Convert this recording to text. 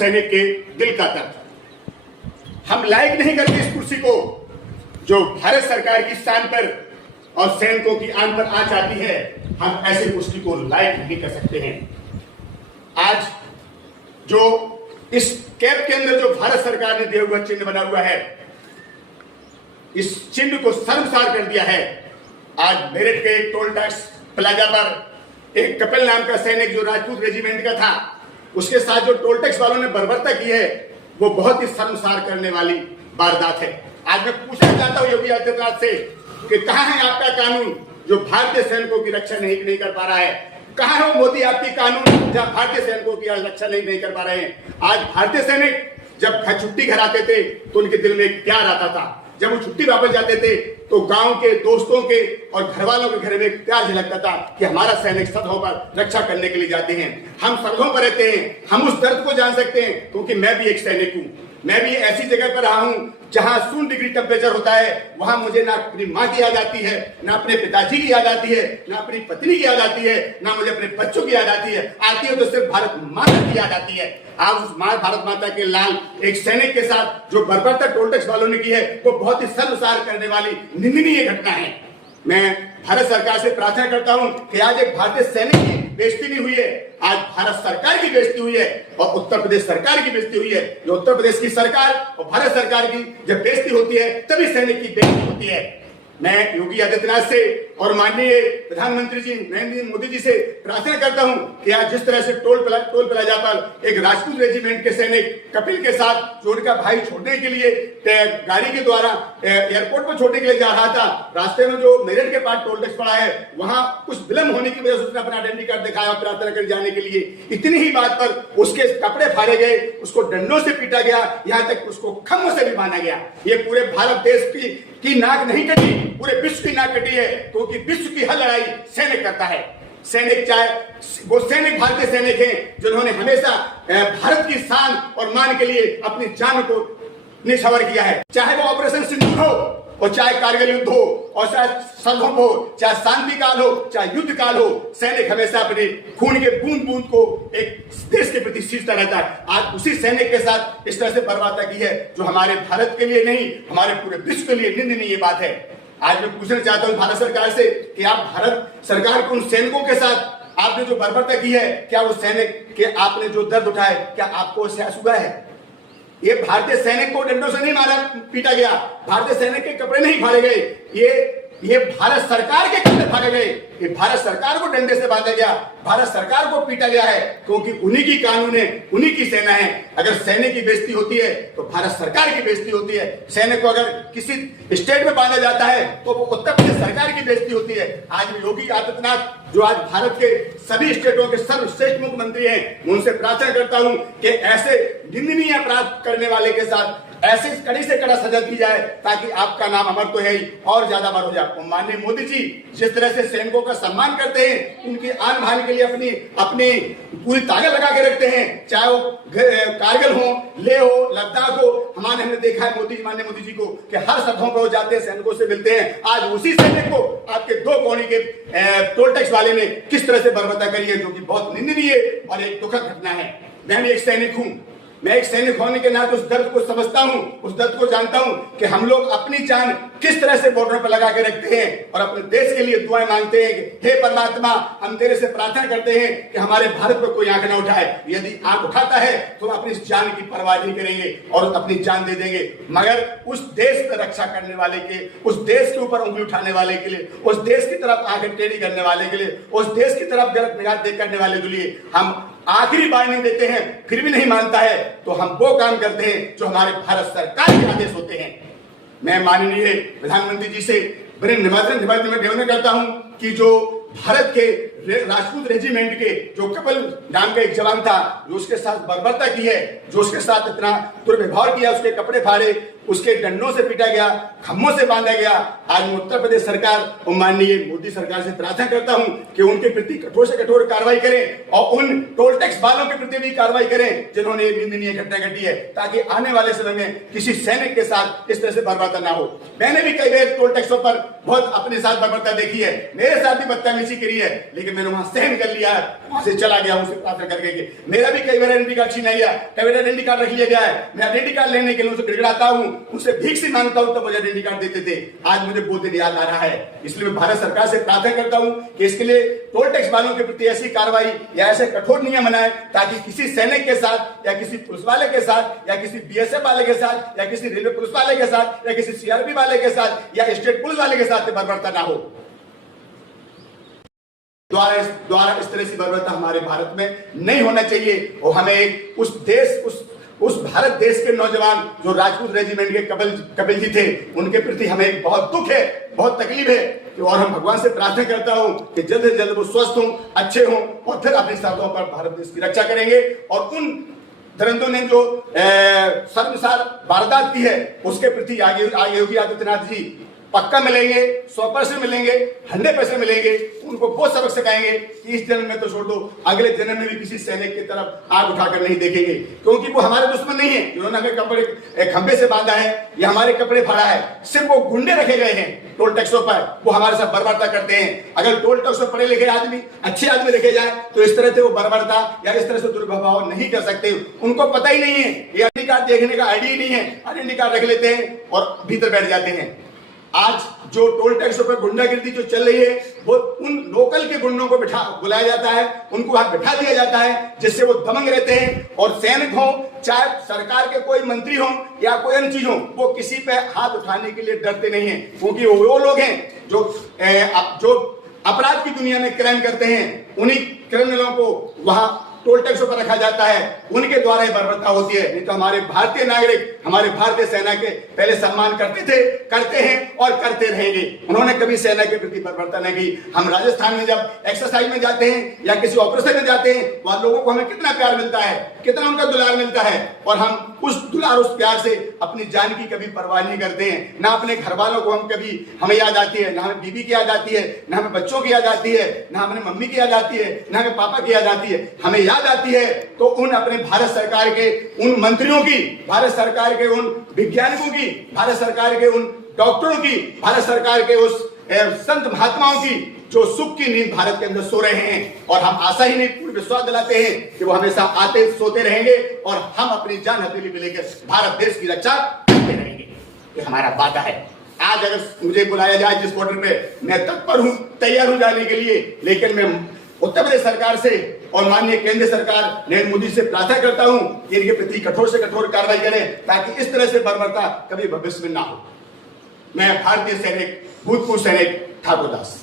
सैनिक के दिल का दर्द। हम लायक नहीं करते इस कुर्सी को जो भारत सरकार की शान पर और सैनिकों की आन पर आ जाती है। हम ऐसे कुर्सी को लायक नहीं कर सकते हैं। आज जो इस कैप के अंदर जो भारत सरकार ने दिया हुआ चिन्ह बना हुआ है, इस चिन्ह को शर्मसार कर दिया है। आज मेरठ के टोल टैक्स प्लाजा पर एक कपिल नाम का सैनिक जो राजपूत रेजिमेंट का था, उसके साथ जो टोल टैक्स वालों ने बर्बरता की है, वो बहुत ही शर्मसार करने वाली वारदात है। आज मैं पूछना चाहता हूं योगी आदित्यनाथ से कि कहां है आपका कानून जो भारतीय सैनिकों की रक्षा नहीं कर पा रहा है? कहां है मोदी आपकी कानून जहां भारतीय सैनिकों की रक्षा नहीं कर पा रहे हैं? आज भारतीय सैनिक जब छुट्टी घर आते थे तो उनके दिल में प्यार आता था। जब वो छुट्टी वापस जाते थे तो गांव के, दोस्तों के और घर वालों के घर में प्यार झलकता था कि हमारा सैनिक सदों पर रक्षा करने के लिए जाते हैं। हम सदों पर रहते हैं, हम उस दर्द को जान सकते हैं, क्योंकि मैं भी एक सैनिक हूं। मैं भी ऐसी जगह पर रहा हूं जहां 0 डिग्री टेम्परेचर होता है। वहां मुझे ना अपनी माँ की याद आती है, ना अपने पिताजी की याद आती है, ना अपनी पत्नी की याद आती है, ना मुझे अपने बच्चों की याद आती है। आती है तो सिर्फ भारत माता की याद आती है। आज उस भारत माता के लाल एक सैनिक के साथ जो बर्बरता टोल टैक्स वालों ने की है, वो बहुत ही शर्मसार करने वाली निंदनीय घटना है। मैं भारत सरकार से प्रार्थना करता हूं कि आज एक भारतीय सैनिक की बेइज्जती नहीं हुई है, आज भारत सरकार की बेइज्जती हुई है और उत्तर प्रदेश सरकार की बेइज्जती हुई है। जो उत्तर प्रदेश की सरकार और भारत सरकार की जब बेइज्जती होती है तभी सैनिक की बेइज्जती होती है। मैं योगी आदित्यनाथ से और माननीय प्रधानमंत्री जी नरेंद्र मोदी जी से प्रार्थना करता हूं कि आज जिस तरह से टोल प्लाजा पर एक राजपूत रेजिमेंट के सैनिक कपिल के साथ जो उनका भाई छोड़ने के लिए गाड़ी के द्वारा एयरपोर्ट पर छोड़ने के लिए जा रहा था, रास्ते में जो मेरठ के पास टोल टैक्स पड़ा है, वहां कुछ विलंब होने की वजह से उसने अपना आइडेंटिटी कार्ड दिखाया प्रार्थना कर जाने के लिए। इतनी ही बात पर उसके कपड़े फाड़े गए, उसको डंडों से पीटा गया, यहां तक उसको खम्भों से भी बांधा गया। ये पूरे भारत देश की नाक नहीं कटी, पूरे विश्व की नाक कटी है, क्योंकि विश्व की हर लड़ाई सैनिक करता है। सैनिक चाहे वो सैनिक भारतीय सैनिक हैं जिन्होंने हमेशा भारत की शान और मान के लिए अपनी जान को निछावर किया है। चाहे वो ऑपरेशन सिंदूर हो और चाहे कारगिल युद्ध हो और चाहे सरहद हो, चाहे शांति काल हो, चाहे युद्ध काल हो, सैनिक हमेशा अपने खून के बूंद बूंद को एक देश के प्रति सींचता रहता है। आज उसी सैनिक के साथ इस तरह से बर्बरता की है जो हमारे भारत के लिए नहीं, हमारे पूरे विश्व के लिए निंदनीय बात है। आज मैं पूछना चाहता हूं भारत सरकार से कि आप भारत सरकार के उन सैनिकों के साथ आपने जो बर्बरता की है, क्या वो सैनिक के आपने जो दर्द उठाए, क्या आपको उससे आंसू आए हैं? ये भारतीय सैनिक को डंडों से नहीं मारा पीटा गया, भारतीय सैनिक के कपड़े नहीं फाड़े गए, ये भारत सरकार के कपड़े फाड़े गए, ये भारत सरकार को डंडे से बांधा गया, भारत सरकार को पीटा गया है, क्योंकि उन्हीं की कानून है, उन्हीं की सेना है। अगर सैनिक की बेइज्जती होती है तो भारत सरकार की बेइज्जती होती है। सैनिक को अगर किसी स्टेट में बांधा जाता है तो वो उत्तर प्रदेश सरकार की बेइज्जती होती है। आज योगी आदित्यनाथ जो आज भारत के सभी स्टेटों के सर्वश्रेष्ठ मुख्यमंत्री हैं, मैं उनसे प्रार्थना करता हूं कि ऐसे निंदनीय अपराध करने वाले के साथ ऐसे कड़ी से कड़ा सजा दी जाए ताकि आपका नाम अमर तो है ही और ज्यादा अमर हो जाए। माननीय मोदी जी जिस तरह से सैनिकों का सम्मान करते हैं, उनकी आन बान के लिए अपनी पूरी ताकत लगा के रखते हैं, चाहे वो कारगिल हो, लेह हो, लद्दाख हो, हमने देखा है माननीय मोदी जी को कि हर सदों पर वो जाते हैं, सैनिकों से मिलते हैं। आज उसी सैनिक को आपके 2 कौड़ी के टोल टैक्स वाले ने किस तरह से बर्बरता करी है, जो कि बहुत निंदनीय और एक दुखद घटना है। मैं भी एक सैनिक हूं, मैं एक सैनिक होने के नाते उस दर्द को समझता हूं, उस दर्द को जानता हूं कि हम लोग अपनी जान किस तरह से बॉर्डर पर लगा के रखते हैं और अपने देश के लिए दुआएं मांगते हैं कि हे परमात्मा, हम तेरे से प्रार्थना करते हैं कि हमारे भारत पर कोई आंख न उठाए। यदि आंख उठाता है तो हम अपनी जान की परवाह नहीं करेंगे और अपनी जान दे देंगे, मगर उस देश पर रक्षा करने वाले के, उस देश के ऊपर उंगली उठाने वाले के लिए, उस देश की तरफ आंखें टेढ़ी करने वाले के लिए, उस देश की तरफ गलत निगाह करने वाले के लिए हम आखिरी वार्निंग देते हैं, फिर भी नहीं मानता है तो हम वो काम करते हैं जो हमारे भारत सरकार के आदेश होते हैं। मैं माननीय प्रधानमंत्री जी से बड़े निवेदन करता हूं कि जो भारत के राजपूत रेजिमेंट के जो कपिल नाम का एक जवान था, जो उसके साथ बर्बरता की है, जो उसके साथ इतना दुर्व्यवहार किया, उसके कपड़े फाड़े, उसके डंडों से पीटा गया, खम्भों से बांधा गया। आज मैं उत्तर प्रदेश सरकार और माननीय मोदी सरकार से प्रार्थना करता हूं कि उनके प्रति कठोर से कठोर कार्रवाई करें और उन टोल टैक्स वालों के प्रति भी कार्रवाई करें जिन्होंने ये निंदनीय घटना घटी है, ताकि आने वाले समय में किसी सैनिक के साथ इस तरह से बर्बरता ना हो। मैंने भी कई बार टोल टैक्सों पर बहुत अपने साथ बर्बरता देखी है, मेरे साथ भी बदतमीजी करी है, लेकिन मैंने वहां सहन कर लिया है, वहां से चला गया, उनसे प्रार्थना करके। मेरा भी कई बार आइडेंटी कार्ड छीना गया, कई बार आइडेंटी कार्ड रख लिया गया है। मैं आइडेंटी कार्ड लेने के लिए उनसे गिड़गिड़ाता हूं, उनसे भीख से मांगता हूं, तब मुझे आइडेंटी कार्ड देते थे। आज मुझे बहुत दिन याद आ रहा है। इसलिए मैं भारत सरकार से प्रार्थना करता हूं कि इसके लिए टोल टैक्स वालों के प्रति ऐसी कार्रवाई या ऐसे कठोर नियम बनाए, ताकि किसी सैनिक के साथ या किसी पुलिस वाले के साथ या किसी बीएसएफ वाले के साथ या किसी रेलवे पुलिस वाले के साथ या किसी सीआरपी वाले के साथ या स्टेट पुलिस वाले के साथ बर्बरता ना हो। द्वारा इस तरह की बर्बरता हमारे भारत में नहीं होना चाहिए। और हमें उस भारत देश के नौजवान जो राजपूत रेजिमेंट के कपिल जी थे, उनके प्रति हमें बहुत दुख है, बहुत तकलीफ है। और हम भगवान से प्रार्थना करता हूं कि जल्द से जल्द वो स्वस्थ हों, अच्छे हों और फिर अपनी सरहदों पर भारत देश की रक्षा करेंगे। और उन धुरंधरों ने जो शर्मसार वारदात की है, उसके प्रति आगे योगी आदित्यनाथ जी पक्का मिलेंगे, 100% मिलेंगे, 100% मिलेंगे। उनको बहुत सबक सिखाएंगे कि इस जन्म में तो छोड़ दो, अगले जन्म में भी किसी सैनिक की तरफ आग उठाकर नहीं देखेंगे, क्योंकि वो हमारे दुश्मन नहीं है जिन्होंने हमें कपड़े खंभे से बांधा है या हमारे कपड़े फाड़ा है। सिर्फ वो गुंडे रखे गए हैं टोल टैक्सों पर, वो हमारे साथ बर्बरता करते हैं। अगर टोल टैक्स पर पढ़े लिखे आदमी, अच्छे आदमी रखे जाए तो इस तरह से वो बर्बरता या इस तरह से दुर्व्यवहार नहीं कर सकते। उनको पता ही नहीं है, ये आइडेंटी कार्ड देखने का आइडिया नहीं है, आइडेंटी कार्ड रख लेते हैं और भीतर बैठ जाते हैं। आज जो टोल टैक्सों पर गुंडागिर्दी जो चल रही है, वो उन लोकल के गुंडों को बुलाया जाता है, उनको वहां बिठा दिया जाता है, जिससे वो दबंग रहते हैं। और सैनिक हो, चाहे सरकार के कोई मंत्री हो या कोई अन्य चीज हो, वो किसी पे हाथ उठाने के लिए डरते नहीं है, क्योंकि वो लोग हैं जो अपराध की दुनिया में क्राइम करते हैं। उन्हीं क्रिमिनलों को वहां टोल टैक्सों पर रखा जाता है, उनके द्वारा ही बर्बरता होती है। नहीं तो हमारे भारतीय नागरिक, हमारे भारतीय सेना के पहले सम्मान करते थे, करते हैं और करते रहेंगे। उन्होंने कभी सेना के प्रति बर्बरता नहीं की। हम राजस्थान में जब एक्सरसाइज में जाते हैं या किसी ऑपरेशन में जाते हैं, वहां लोगों को हमें कितना प्यार मिलता है, कितना उनका दुलार मिलता है, और हम उस दुलार उस प्यार से अपनी जान की कभी परवाह नहीं करते हैं। ना अपने घर वालों को हमें याद आती है, ना हमें बीवी की याद आती है, ना हमें बच्चों की याद आती है, ना हमें मम्मी की याद आती है, ना हमें पापा की याद आती है। हमें याद आती है तो उन अपने भारत सरकार के उन मंत्रियों की, भारत सरकार के उन वैज्ञानिकों की, भारत सरकार के उन डॉक्टरों की, भारत सरकार के उस संत महात्माओं की जो सुख की नींद भारत के अंदर सो रहे हैं। और हम आशा ही नहीं, पूर्ण विश्वास दिलाते हैं कि वो हमेशा आते सोते रहेंगे और हम अपनी जान हथेली पे लेकर भारत देश की रक्षा करते रहेंगे। ये हमारा वादा है। आज अगर मुझे बुलाया जाए जिस बॉर्डर पे, मैं तत्पर हूं, तैयार हूं जाने के लिए। लेकिन मैं उत्तर प्रदेश सरकार से और माननीय केंद्र सरकार नरेंद्र मोदी से प्रार्थना करता हूं कि इनके प्रति कठोर से कठोर कार्रवाई करें, ताकि इस तरह से बर्बरता कभी भविष्य में ना हो। मैं भारतीय सैनिक, भूतपूर्व सैनिक ठाकुर दास।